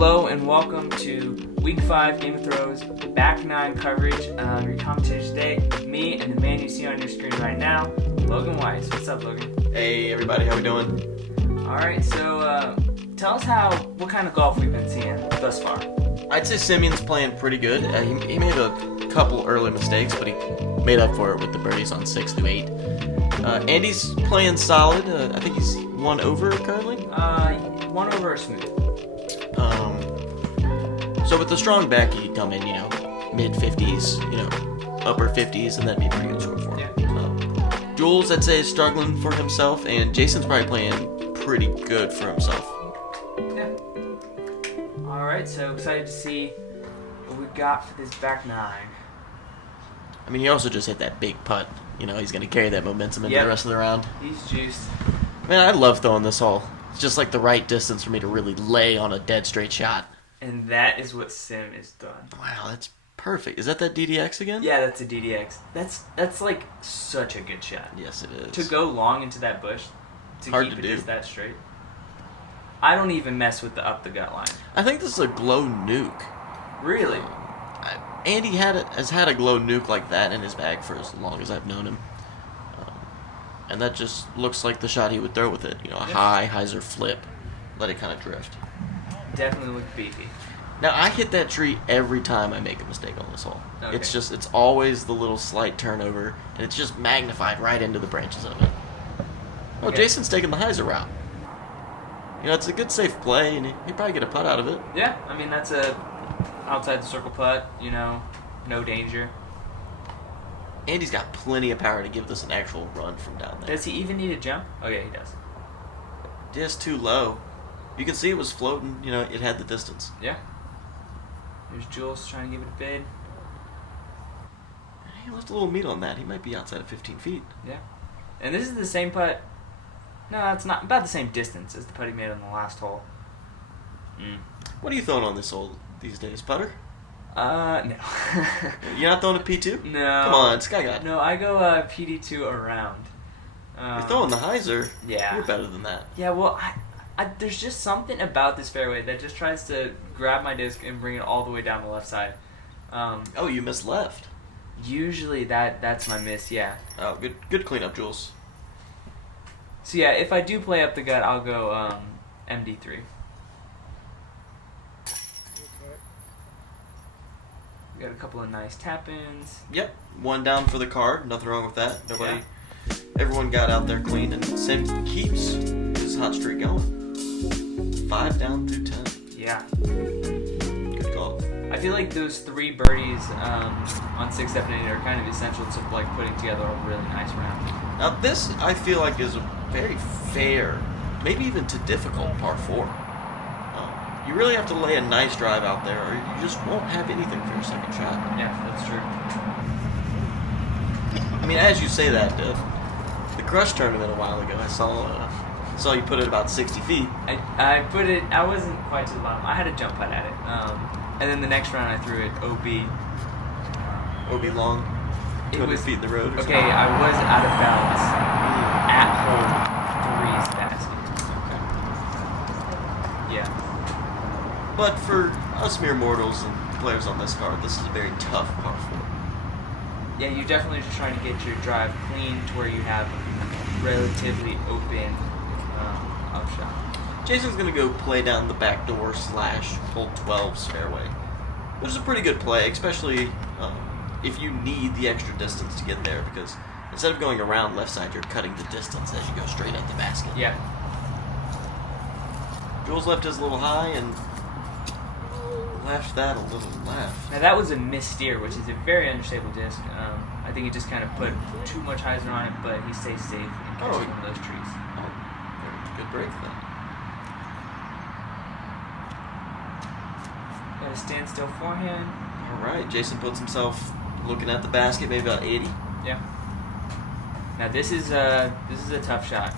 Hello and welcome to Week 5 Game of Thrones Back 9 coverage. Your commentator today with me and the man you see on your screen right now, Logan Weiss. What's up, Logan? Hey everybody, how we doing? Alright, so tell us what kind of golf we've been seeing thus far. I'd say Simeon's playing pretty good. He made a couple early mistakes, but he made up for it with the birdies on 6 through 8. Andy's playing solid. I think he's 1 over currently. 1 over or smooth. So with the strong back, he'd come in, mid 50s, upper 50s, and that'd be a pretty good score for him. Yeah. Jules, I'd say, is struggling for himself, and Jason's probably playing pretty good for himself. Yeah. Alright, so excited to see what we've got for this back 9. I mean, he also just hit that big putt. He's going to carry that momentum into the rest of the round. He's juiced. Man, I love throwing this hole. It's just like the right distance for me to really lay on a dead straight shot. And that is what Sim is done. Wow, that's perfect. Is that DDX again? Yeah, that's a DDX. That's like such a good shot. Yes, it is. To go long into that bush, to Hard keep to it do. just that straight. I don't even mess with the up the gut line. I think this is a glow nuke. Really? Andy has had a glow nuke like that in his bag for as long as I've known him. And that just looks like the shot he would throw with it. A high hyzer flip. Let it kind of drift. Definitely look beefy. Now, I hit that tree every time I make a mistake on this hole. Okay. It's always the little slight turnover, and it's just magnified right into the branches of it. Oh, Okay. Jason's taking the hyzer route. It's a good safe play, and he'd probably get a putt out of it. Yeah, I mean, that's a outside the circle putt, no danger. Andy's got plenty of power to give this an actual run from down there. Does he even need a jump? Oh, yeah, he does. Just too low. You can see it was floating, it had the distance. Yeah. There's Jules trying to give it a bid. He left a little meat on that. He might be outside of 15 feet. Yeah. And this is the same putt. No, it's not. About the same distance as the putt he made on the last hole. What are you throwing on this hole these days? Putter? No. You're not throwing a P2? No. Come on, Sky God. No, I go PD2 around. You're throwing the hyzer. Yeah. You're better than that. Yeah, well, there's just something about this fairway that just tries to grab my disc and bring it all the way down the left side. Oh, you missed left. Usually that's my miss, yeah. Oh, good cleanup, Jules. So yeah, if I do play up the gut, I'll go MD3. We got a couple of nice tap-ins. Yep, 1 down for the card. Nothing wrong with that. Everyone got out there clean, and Sim keeps his hot streak going. 5 down through 10. Yeah. Good call. I feel like those 3 birdies on 6, 7, 8 are kind of essential to putting together a really nice round. Now this, I feel like, is a very fair, maybe even too difficult par 4. You really have to lay a nice drive out there, or you just won't have anything for your second shot. Yeah, that's true. I mean, as you say that, the Crush tournament a while ago, I saw you put it about 60 feet. I put it. I wasn't quite to the bottom. I had a jump putt at it, and then the next round I threw it OB. OB long, 200 feet in the road. Or Okay, something. I was out of bounds at home 3's basket. Yeah. But for us mere mortals and players on this card, this is a very tough par 4. Yeah, you're definitely just trying to get your drive clean to where you have relatively open upshot. Jason's going to go play down the back door / hole 12's fairway. Which is a pretty good play, especially if you need the extra distance to get there, because instead of going around left side, you're cutting the distance as you go straight at the basket. Yeah. Jules left his a little high and left that a little left. Now that was a missteer, which is a very unstable disc. I think he just kind of put too much hyzer on it, but he stays safe and catches one of those trees. Oh, good break then. Got a standstill forehand. All right, Jason puts himself looking at the basket, maybe about 80. Yeah. Now this is a tough shot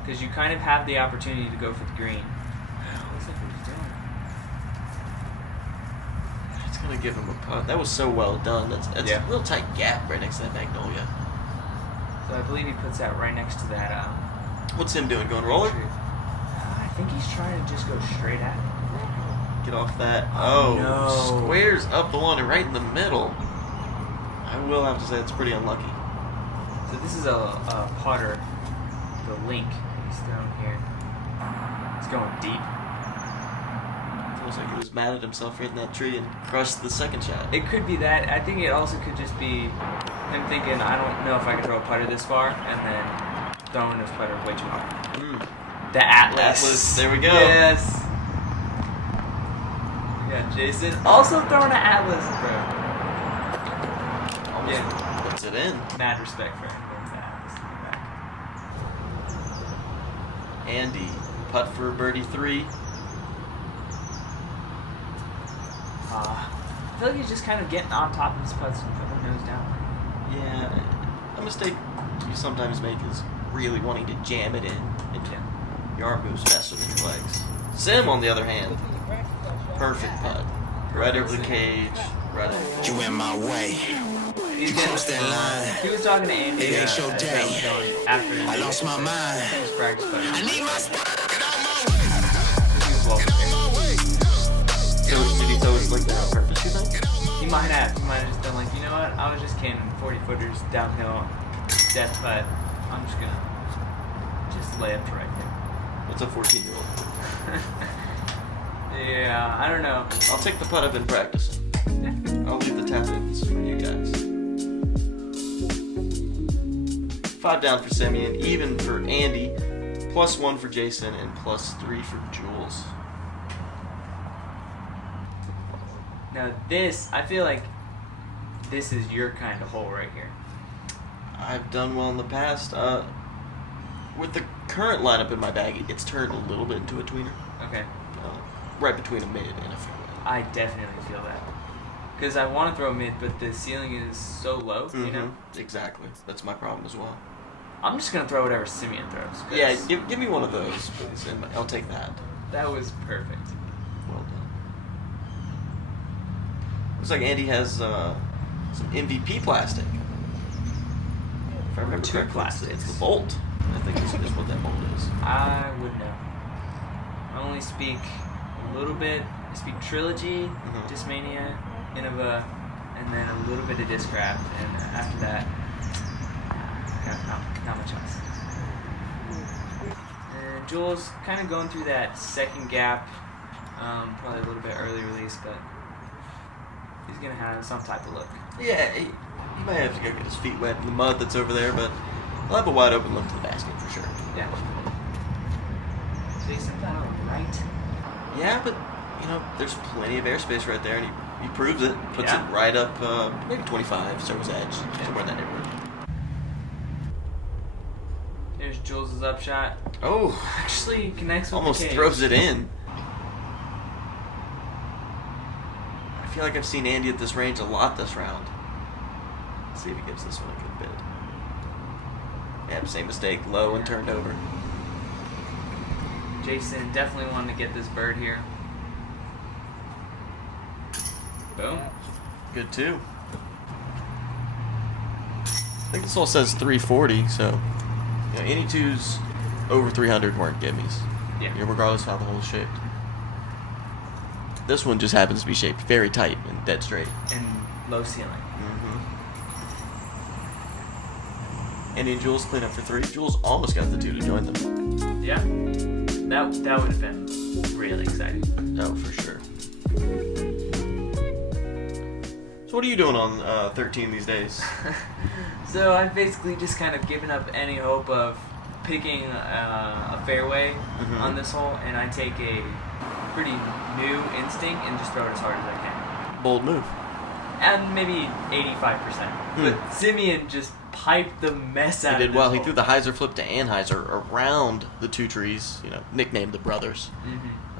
because you kind of have the opportunity to go for the green. Looks like what he's doing. It's going to give him a putt. That was so well done. That's Yeah. a real tight gap right next to that Magnolia. So I believe he puts that right next to that. What's him doing? Going roller? I think he's trying to just go straight at it. Get off that. Oh, no. Squares up the one and right in the middle. I will have to say it's pretty unlucky. So this is a putter, the link he's thrown here. It's going deep. Feels like he was mad at himself for hitting that tree and crushed the second shot. It could be that. I think it also could just be him thinking, I don't know if I can throw a putter this far, and then throwing his putter way too hard. The Atlas. There we go. Yes. We got Jason also throwing an Atlas, bro. Almost Yeah. puts it in. Mad respect for him. Throwing the Atlas in the back. Andy, putt for birdie 3. I feel like he's just kind of getting on top of his putts and putting the nose down. Yeah, a mistake you sometimes make is really wanting to jam it in. And your arm moves faster than your legs. Sim, on the other hand, perfect putt. Right over the cage, right over the You in my way. He's Cross that line. He was talking to Andy. It ain't your day. After I lost my mind. his practice putter. I need my spot. He was well prepared. So, did he throw his leg there on purpose, you think? He might have. He might have just been like, you know what? I was just canning 40-footers downhill, death putt. I'm just gonna lay up to right there. What's a 14-year-old? Yeah, I don't know. I'll take the putt I've been practicing. I'll leave the tap-ins for you guys. 5 down for Simeon, even for Andy, +1 for Jason, and +3 for Jules. Now this, I feel like this is your kind of hole right here. I've done well in the past. With the current lineup in my bag, it's turned a little bit into a tweener. Okay. Right between a mid and a fairway. I definitely feel that. Because I want to throw mid, but the ceiling is so low, you know? Exactly. That's my problem as well. I'm just going to throw whatever Simeon throws. 'Cause Yeah, give me one of those, please, and I'll take that. that was perfect. Well done. Looks like Andy has some MVP plastic. If I remember Two correctly, plastics. it's the Bolt. I think is what that Bolt is. I would know. I only speak a little bit. I speak Trilogy, Discmania, Innova, and then a little bit of Discraft. And after that, not much else. And Jules kind of going through that second gap, probably a little bit early release, but he's going to have some type of look. Yeah, he might have to go get his feet wet in the mud that's over there, but he'll have a wide open look to the basket for sure. Yeah. So he's that on the right. Yeah, but there's plenty of airspace right there, and he proves it. Puts it right up, maybe 25, serves edge, somewhere in that neighborhood. There's Jules' upshot. Oh, Actually connects with almost the cage. throws it in. I feel like I've seen Andy at this range a lot this round. Let's see if he gives this one a good bid. Yeah, same mistake, low and turned over. Jason definitely wanted to get this bird here. Boom. Good too. I think this all says 340, so any twos over 300 weren't gimmies. Yeah. Regardless of how the hole's shaped. This one just happens to be shaped very tight and dead straight. And low ceiling. Andy and Jules clean up for 3. Jules almost got the 2 to join them. Yeah. That would have been really exciting. Oh, for sure. So what are you doing on 13 these days? So I've basically just kind of given up any hope of picking a fairway on this hole, and I take a pretty new instinct and just throw it as hard as I can. Bold move. And maybe 85%. But Simeon just piped the mess out of He it. did well. He threw the hyzer flip to Anheuser around the 2 trees, nicknamed the brothers.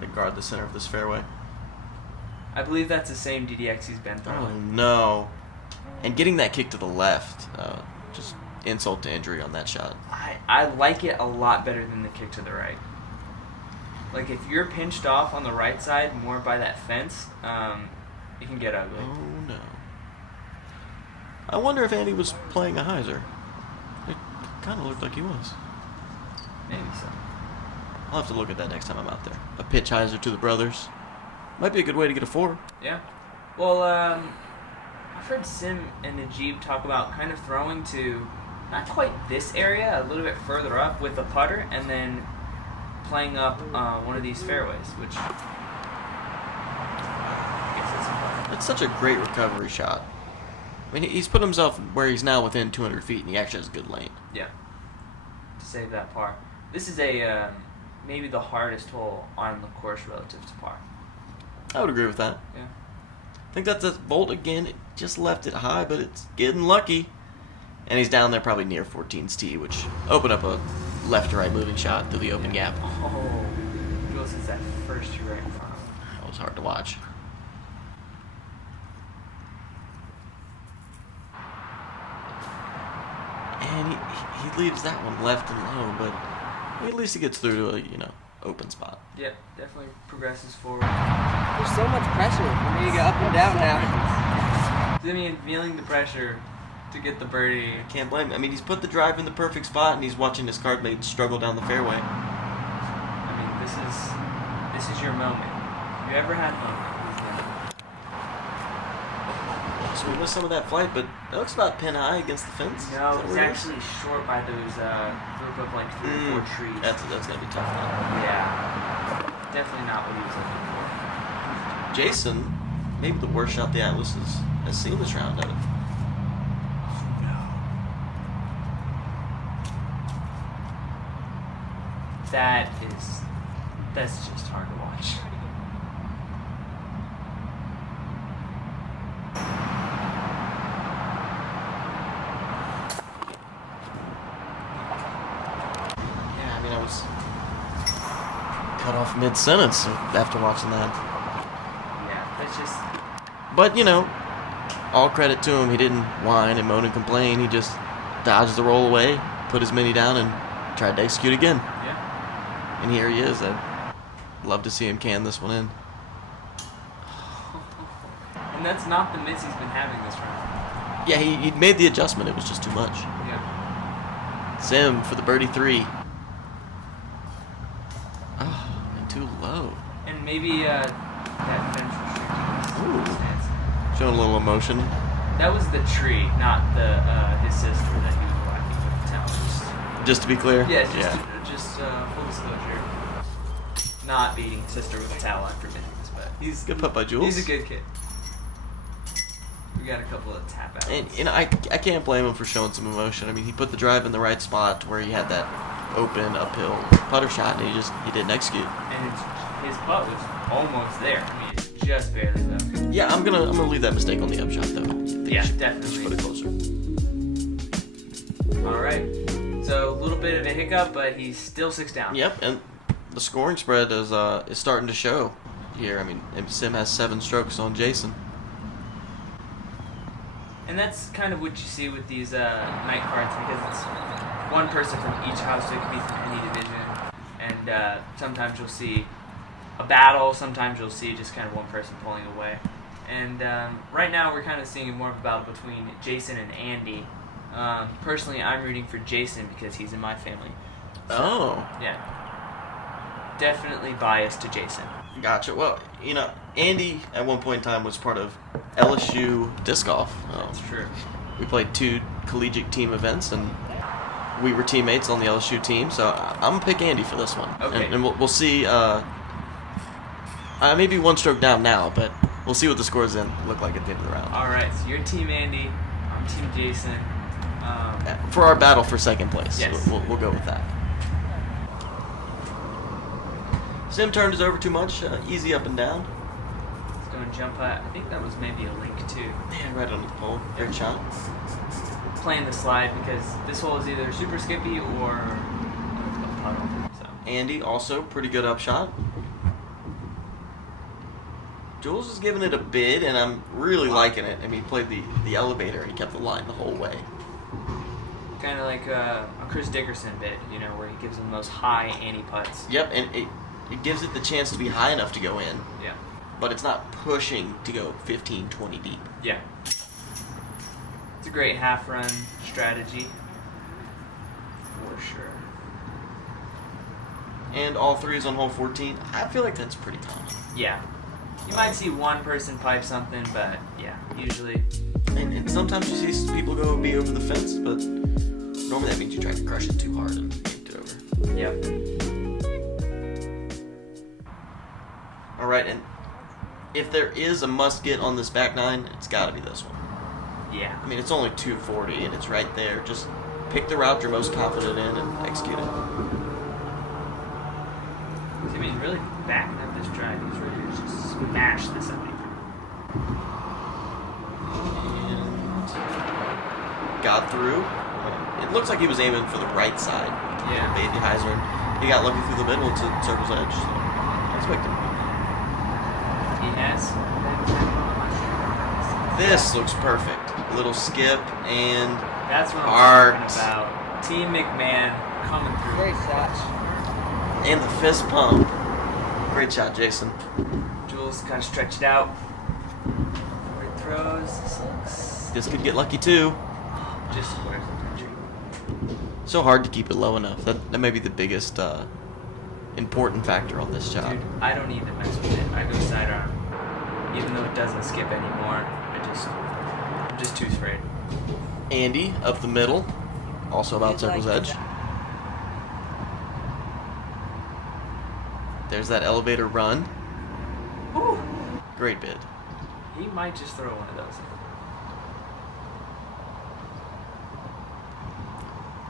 That guard the center of this fairway. I believe that's the same DDX he's been Oh, throwing. no. And getting that kick to the left, just insult to injury on that shot. I like it a lot better than the kick to the right. Like, if you're pinched off on the right side more by that fence, it can get ugly. Oh, no. I wonder if Andy was playing a hyzer. It kind of looked like he was. Maybe so. I'll have to look at that next time I'm out there. A pitch hyzer to the brothers. Might be a good way to get a 4. Yeah. Well, I've heard Sim and Najib talk about kind of throwing to not quite this area, a little bit further up with a putter, and then playing up one of these fairways, which I guess it's a putter. It's such a great recovery shot. I mean, he's put himself where he's now within 200 feet, and he actually has a good lane. Yeah. To save that par. This is a maybe the hardest hole on the course relative to par. I would agree with that. Yeah. I think that's a Volt again. It just left it high, but it's getting lucky. And he's down there probably near 14's tee, which opened up a left to right moving shot through the open gap. Oh, Jules is that first tee right in front of him. That was hard to watch. And he leaves that one left and low, but at least he gets through to a, open spot. Yep, definitely progresses forward. There's so much pressure for me to go up and down now. Simeon feeling the pressure to get the birdie. Can't blame him. I mean, he's put the drive in the perfect spot, and he's watching his card mate struggle down the fairway. I mean, this is your moment. If you ever had a moment, So we missed some of that flight, but that looks about pin high against the fence. no, it's actually short by those group of like 3 or 4 trees. That's gonna be tough now. Yeah, definitely not what he was looking for. Jason, maybe the worst shot the Atlas has seen this round out of. That's just hard to watch. Yeah, I mean, I was cut off mid-sentence after watching that. Yeah, that's just. But, all credit to him. He didn't whine and moan and complain. He just dodged the roll away, put his mini down, and tried to execute again. Yeah. And here he is. I'd love to see him can this one in. And that's not the miss he's been having this round. Yeah, he made the adjustment. It was just too much. Yeah. Sim for the birdie 3. Oh, and too low. And maybe that fence restricting his Ooh. stance. Showing a little emotion. That was the tree, not the his sister that he was whacking with the towel. Just to be clear? Just full disclosure. Not beating his sister with a towel after mittens, but he's Good putt by Jules. He's a good kid. We got a couple of tap outs. And I can't blame him for showing some emotion. I mean, he put the drive in the right spot where he had that open uphill putter shot, and he didn't execute. And his putt was almost there. I mean, it's just barely though. Yeah, I'm gonna leave that mistake on the upshot though. I think Yeah, he should definitely. put it closer. All right. So a little bit of a hiccup, but he's still 6 down. Yep, and the scoring spread is starting to show here. I mean, Sim has 7 strokes on Jason. And that's kind of what you see with these night cards, because it's one person from each house, so it could be from any division. And sometimes you'll see a battle, sometimes you'll see just kind of one person pulling away. And right now we're kind of seeing more of a battle between Jason and Andy. Personally, I'm rooting for Jason because he's in my family. So, Oh. yeah. Definitely biased to Jason. Gotcha. Well, Andy at one point in time was part of LSU disc golf. That's true. We played 2 collegiate team events, and we were teammates on the LSU team. So I'm gonna pick Andy for this one. Okay. And we'll see. Maybe 1 stroke down now, but we'll see what the scores look like at the end of the round. All right, so you're Team Andy, I'm Team Jason. For our battle for second place. Yes. We'll go with that. Sim turned his over too much. Easy up and down. Let's go and jump putt. I think that was maybe a link too. Yeah, right on the pole. Great shot. Playing the slide because this hole is either super skippy or a puddle. So Andy also pretty good upshot. Jules is giving it a bid, and I'm really liking it. I mean, he played the elevator, and he kept the line the whole way. kind of like a Chris Dickerson bit, where he gives them those high ante putts. Yep, and it gives it the chance to be high enough to go in, Yeah. but it's not pushing to go 15, 20 deep. Yeah. It's a great half run strategy. For sure. And all 3s on hole 14. I feel like that's pretty common. Yeah. You might see one person pipe something, but yeah, usually. And sometimes you see people go be over the fence, but normally that means you try to crush it too hard and get it over. Yep. Alright, and if there is a must get on this back nine, it's got to be this one. Yeah. I mean, it's only 240 and it's right there. Just pick the route you're most confident in and execute it. I mean, really backing up this drive. He's ready to just smash this 73. And got through. It looks like he was aiming for the right side. Yeah. Baby Heiser. He got lucky through the middle to Circle's edge. So I expect him. He has. This looks perfect. A little skip and That's what Art. I'm talking about. Team McMahon coming through. Great shot. and the fist pump. Great shot, Jason. Jules kind of stretched it out. Forward throws. This looks This could get lucky too. just squares the country. So hard to keep it low enough. That may be the biggest important factor on this job. Dude, I don't even mess with it. I go sidearm. Even though it doesn't skip anymore, I'm just too afraid. Andy up the middle, also about Circle's edge. There's that elevator run. Woo! Great bid. He might just throw one of those in.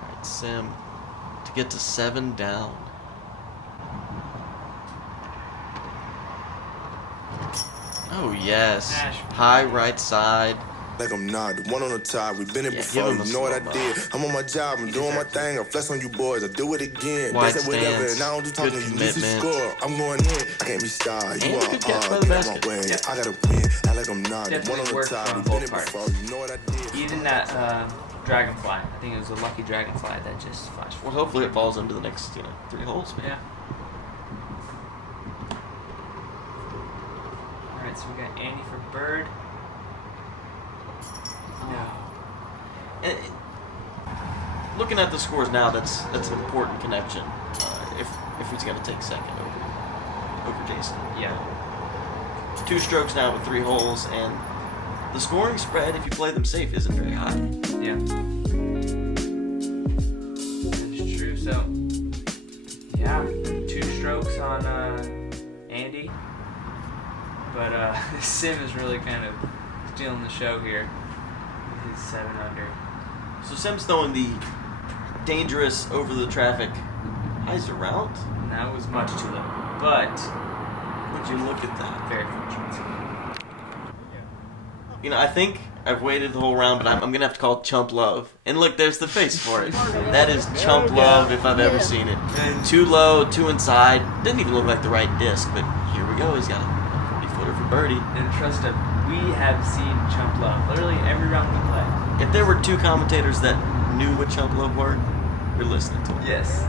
Alright, Sim. To get to 7 down. Oh yes. Smash. High right side. Like I'm not the one on the top. We've been here Yeah, before. give him You a know what I slow did. I'm on my job. I'm doing my thing. I flex on you boys. I do it again. Wide That's it, whatever. stance. And I don't do Good talking. You need to commitment. score. I'm going in. I can't be stopped. You And are good catch by on. the Get out basket. my way. Yep. I gotta win. Act like I'm not the one Definitely on the worked top. on We've been both here parts. before. You know what I did. Even that dragonfly. I think it was a lucky dragonfly that just flashed. Well, hopefully it falls into the next 3 holes. Man. Yeah. Alright, so we got Andy for bird. No. And looking at the scores now, that's an important connection. If he's going to take second over Jason. Yeah. 2 strokes now with 3 holes, and the scoring spread, if you play them safe, isn't very high. Yeah. That's true. So, yeah, 2 strokes on Andy. But Sim is really kind of stealing the show here with his 7 under. So Sim's throwing the dangerous over the traffic Heiser route. And that was much too low. But Would you look at that? very fortunate. I think I've waited the whole round, but I'm going to have to call it chump love. And look, there's the face for it. That is chump love if I've ever seen it. Too low, too inside. Didn't even look like the right disc, but here we go. He's got a 40-footer for birdie. And trust us, we have seen Chump Love literally every round we play. If there were 2 commentators that knew what chump love were, you're listening to them. Yes.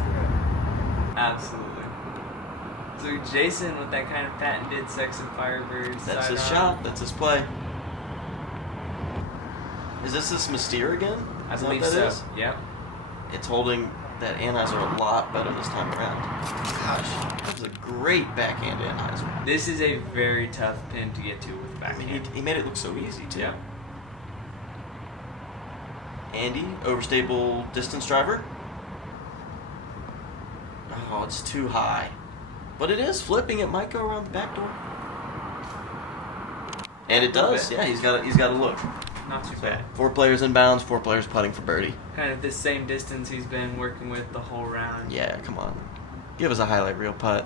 Absolutely. So Jason with that kind of patented sex and firebird That's his sidearm. shot. That's his play. Is this Mystere again? I Is that believe what that so. is? Yep. It's holding that anhyzer a lot better this time around. Gosh, that was a great backhand anhyzer. This is a very tough pin to get to with I mean, backhand. he made it look so easy too. Yep. Andy, overstable distance driver. Oh, it's too high. But it is flipping. It might go around the back door. And it does. Yeah, he's got a look. Not too So, bad. 4 players inbounds, 4 players putting for birdie. Kind of the same distance he's been working with the whole round. Yeah, come on. Give us a highlight reel putt.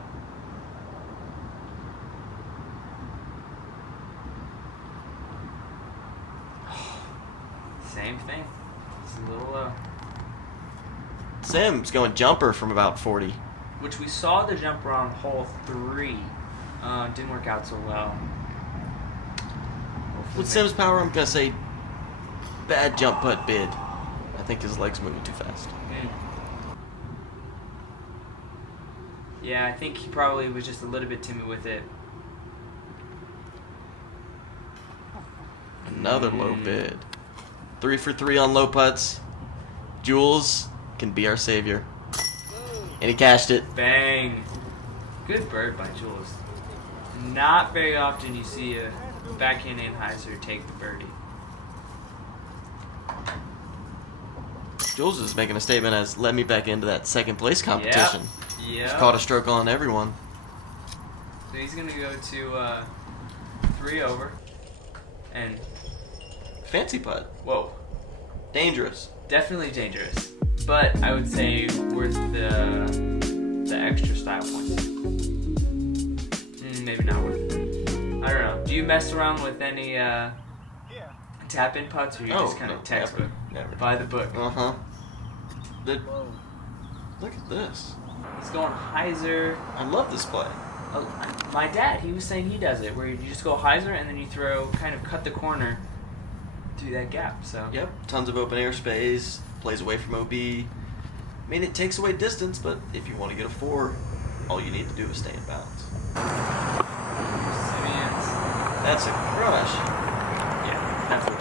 Same thing. It's a little low. Sim's going jumper from about 40. Which we saw the jumper on hole 3. Didn't work out so well. With Sim's power, I'm going to say bad jump putt bid. I think his leg's moving too fast. Yeah, I think he probably was just a little bit timid with it. Another low bid. 3 for 3 on low putts. Jules can be our savior. And he cashed it. Bang! Good bird by Jules. Not very often you see a backhand Anheuser take the birdie. Jules is making a statement as let me back into that second place competition. Yep. He's caught a stroke on everyone. So he's going to go to 3 over. And, Fancy putt. whoa. Dangerous. Definitely dangerous. But I would say worth the extra style points. Maybe not worth it. I don't know. Do you mess around with any tap-in putts, or you just kind of textbook? Never. By the book. Uh-huh. Look at this. He's going hyzer. I love this play. My dad, he was saying he does it, where you just go hyzer and then you throw, kind of cut the corner through that gap. So. Yep. Tons of open air space. Plays away from OB. I mean, it takes away distance, but if you want to get a 4, all you need to do is stay in bounds. Simeon's. That's a crush. Yeah, that's what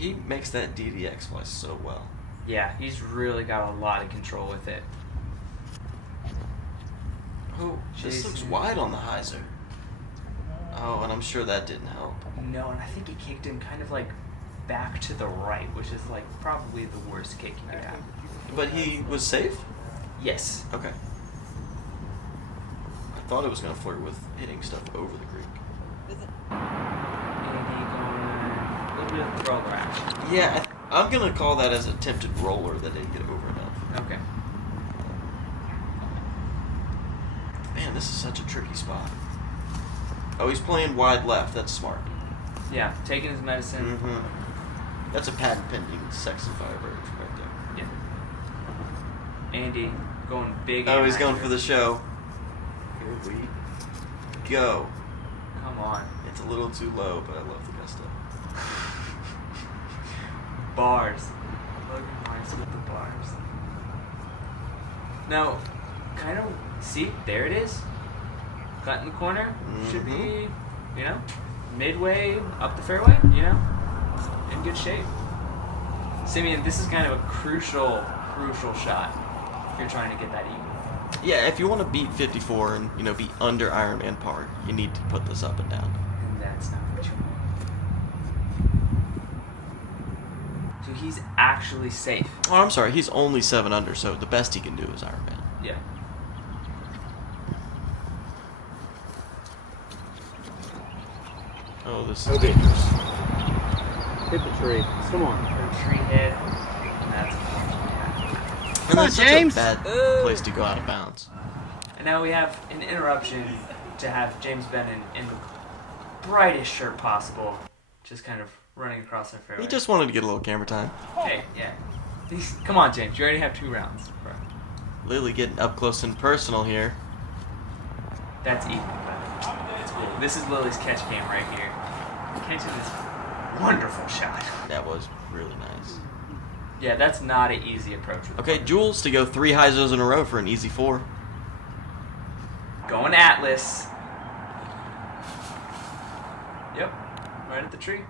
you He makes that DDX fly so well. Yeah, he's really got a lot of control with it. Oh, this Jason. looks wide on the hyzer. Oh, and I'm sure that didn't help. No, and I think he kicked him kind of like back to the right, which is like probably the worst kick you could have. But he was safe? Yes. Okay. I thought it was going to flirt with hitting stuff over the creek. And he going a little bit of thrower action. Yeah, I'm going to call that as a attempted roller that didn't get over enough. Okay. Man, this is such a tricky spot. Oh, he's playing wide left. That's smart. Yeah, taking his medicine. Mm-hmm. That's a patent pending sexy firebird right there. Yeah. Andy going big. Oh, he's going Anheuser. for the show. Here we go. Come on. It's a little too low, but I love the gusto. Bars. Logan Mars with the bars. Now, kind of, see, there it is. Cut in the corner. Should be, midway up the fairway, in good shape. Simeon, this is kind of a crucial shot if you're trying to get that even. Yeah, if you want to beat 54 and, be under Ironman par, you need to put this up and down. And that's not what you want. So he's actually safe. Oh, I'm sorry, he's only 7 under, so the best he can do is Ironman. Yeah. Oh, this No is dangerous. Hit the tree. Come on. Tree head. That's And that's such James. a bad place to go out of bounds. And now we have an interruption to have James Bennett in the brightest shirt possible, just kind of running across our fairway. He just wanted to get a little camera time. Hey, yeah. Come on, James. You already have 2 rounds, bro. Lily getting up close and personal here. That's even better. It's cool. This is Lily's catch cam right here. Catching this wonderful shot. That was really nice. Yeah, that's not an easy approach. With Okay, Jules to go 3 hyzos in a row for an easy 4. Going Atlas. Yep. Right at the tree.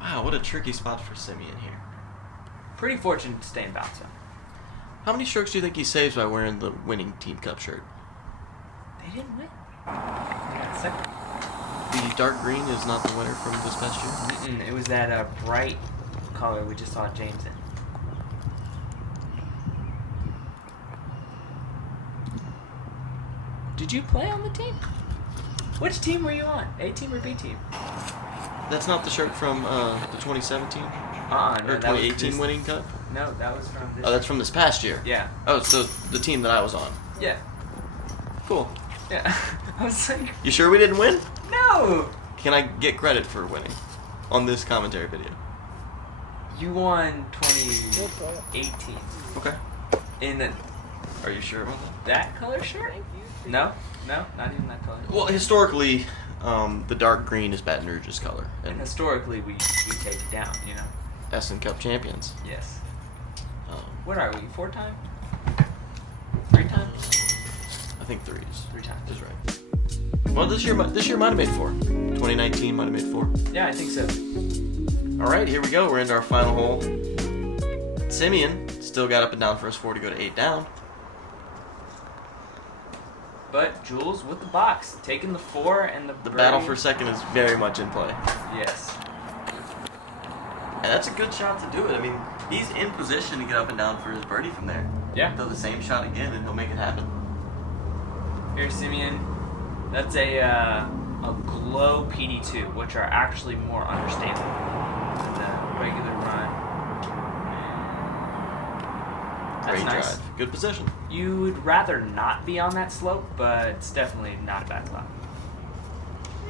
Wow, what a tricky spot for Simeon here. Pretty fortunate to stay in bounds, though. How many strokes do you think he saves by wearing the winning Team Cup shirt? They didn't win. They got second. The dark green is not the winner from this past year? It was that bright color we just saw James in. Did you play on the team? Which team were you on? A team or B team? That's not the shirt from the 2017? No, Or that was 2018 this- winning cup? No, that was from this. Oh, that's from this past year? Yeah. Oh, so the team that I was on. Yeah. Cool. Yeah. I was like, You sure we didn't win? no! Can I get credit for winning on this commentary video? You won 2018. Okay. In Are you sure about that? that color shirt? No, not even that color. Well, historically, the dark green is Baton Rouge's color. And And historically, we take it down, Essen Cup champions. Yes. Um, What are we? 4 times? 3 times? I think 3 3 times. is right. Well, this year might have made 4. 2019 might have made 4. Yeah, I think so. All right, here we go. We're into our final hole. Simeon still got up and down for his 4 to go to 8 down. But Jules with the box, taking the 4 and the The birdie. battle for second is very much in play. Yes. And that's a good shot to do it. I mean, he's in position to get up and down for his birdie from there. Yeah. Throw the same shot again, and he'll make it happen. Here's Simeon. That's a glow PD2, which are actually more understandable than the regular run. That's Great nice. drive. Good position. You would rather not be on that slope, but it's definitely not a bad spot.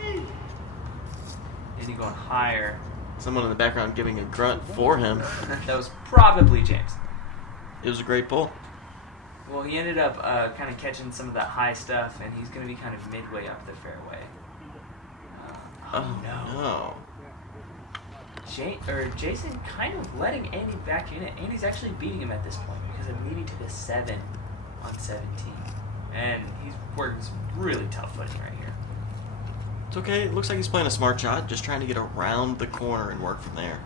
And you going higher. Someone in the background giving a grunt for him. That was probably James. It was a great pull. Well, he ended up kind of catching some of that high stuff, and he's going to be kind of midway up the fairway. Oh, no. Jason kind of letting Andy back in it. Andy's actually beating him at this point because I'm leading to the 7 on 17. And he's working some really tough footing right here. It's okay. It looks like he's playing a smart shot, just trying to get around the corner and work from there.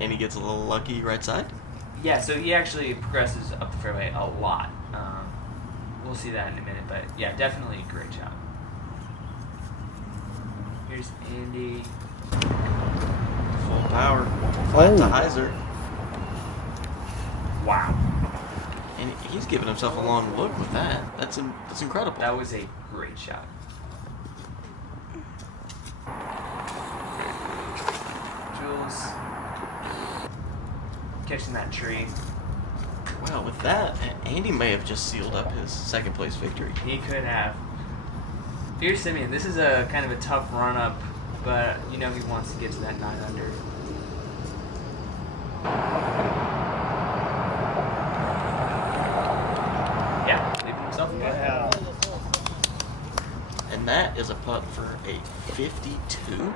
And he gets a little lucky right side. Yeah, so he actually progresses up the fairway a lot. We'll see that in a minute, but yeah, definitely a great shot. Here's Andy. Full power. Flat to hyzer. Wow. And he's giving himself a long look with that. That's incredible. That was a great shot. Jules catching that tree. Wow, with that, Andy may have just sealed up his second place victory. He could have. Here's Simeon. This is a kind of a tough run up, but you know he wants to get to that 9 under. Yeah, leaving himself a putt. And that is a putt for a 52. 9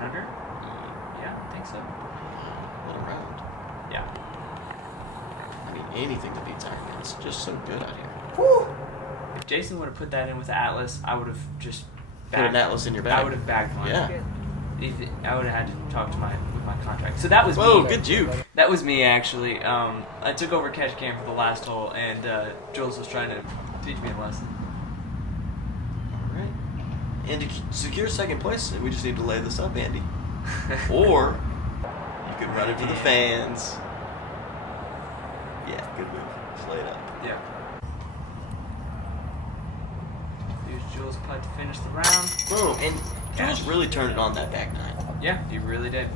under? Yeah, I think so. What a round. Yeah. I mean, anything that beats Iron Man. It's just so good out here. If Jason would have put that in with Atlas, I would have just Put an Atlas in your bag. I would have bagged mine. Yeah. I would have had to talk to my contract. So that was Whoa, me. good juke. That was me actually. I took over catch cam for the last hole, and Jules was trying to teach me a lesson. All right. And to secure second place, we just need to lay this up, Andy. Or you could run it for the fans. Yeah, good move. Just lay it up. Yeah. Here's Jules' putt to finish the round. Boom. And Jules Cash. really turned it on that back nine. Yeah, he really did.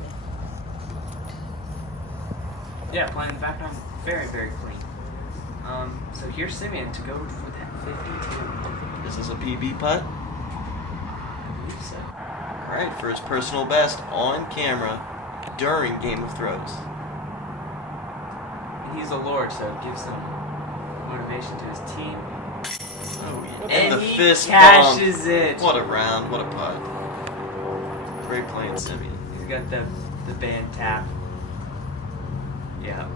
Yeah, playing the back nine very, very clean. So here's Simeon to go for that 52. Is this a PB putt? I believe so. All right, for his personal best on camera during Game of Thrones. And he's a lord, so it gives some motivation to his team. Oh, yeah. And the he fist cashes bump. it. What a round, what a putt. Great playing, Simeon. He's got the band tap. Yeah.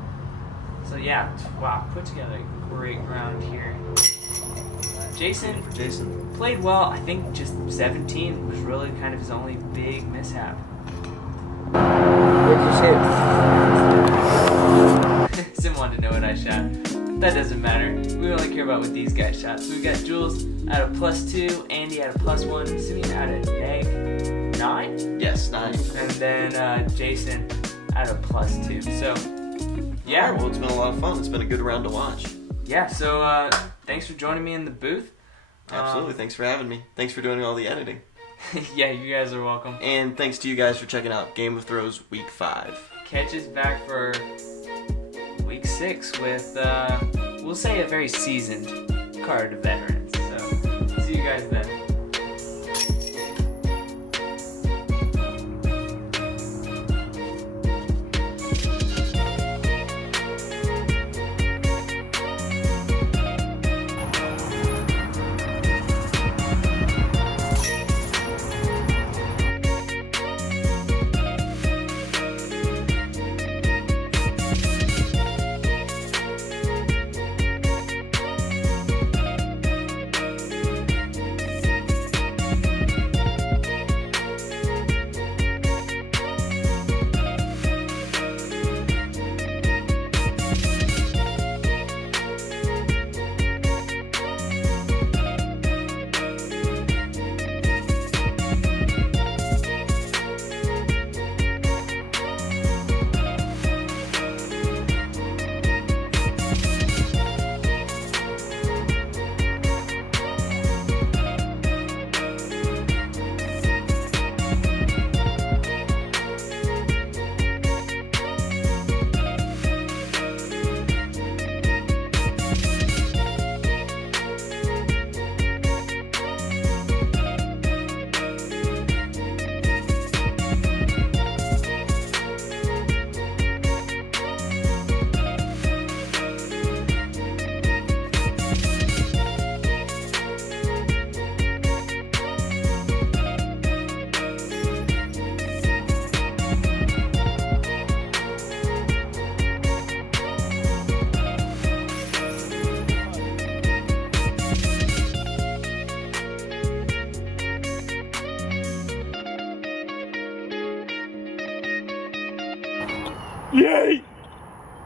So yeah, wow, put together a great round here. Jason For Jason. played well. I think just 17 was really kind of his only big mishap. Where'd you shoot? Sim wanted to know what I shot. That doesn't matter. We only care about what these guys shot. So we got Jules at a +2, Andy at a +1, Simeon at a -9, Yes, 9. and then Jason at a +2. So yeah, Well, it's been a lot of fun. It's been a good round to watch. yeah. So thanks for joining me in the booth. Absolutely. Thanks for having me. Thanks for doing all the editing. Yeah, you guys are welcome. And thanks to you guys for checking out Game of Thrones Week 5. Catch us back for week 6 with, we'll say, a very seasoned card of veterans. So, see you guys then. Yay!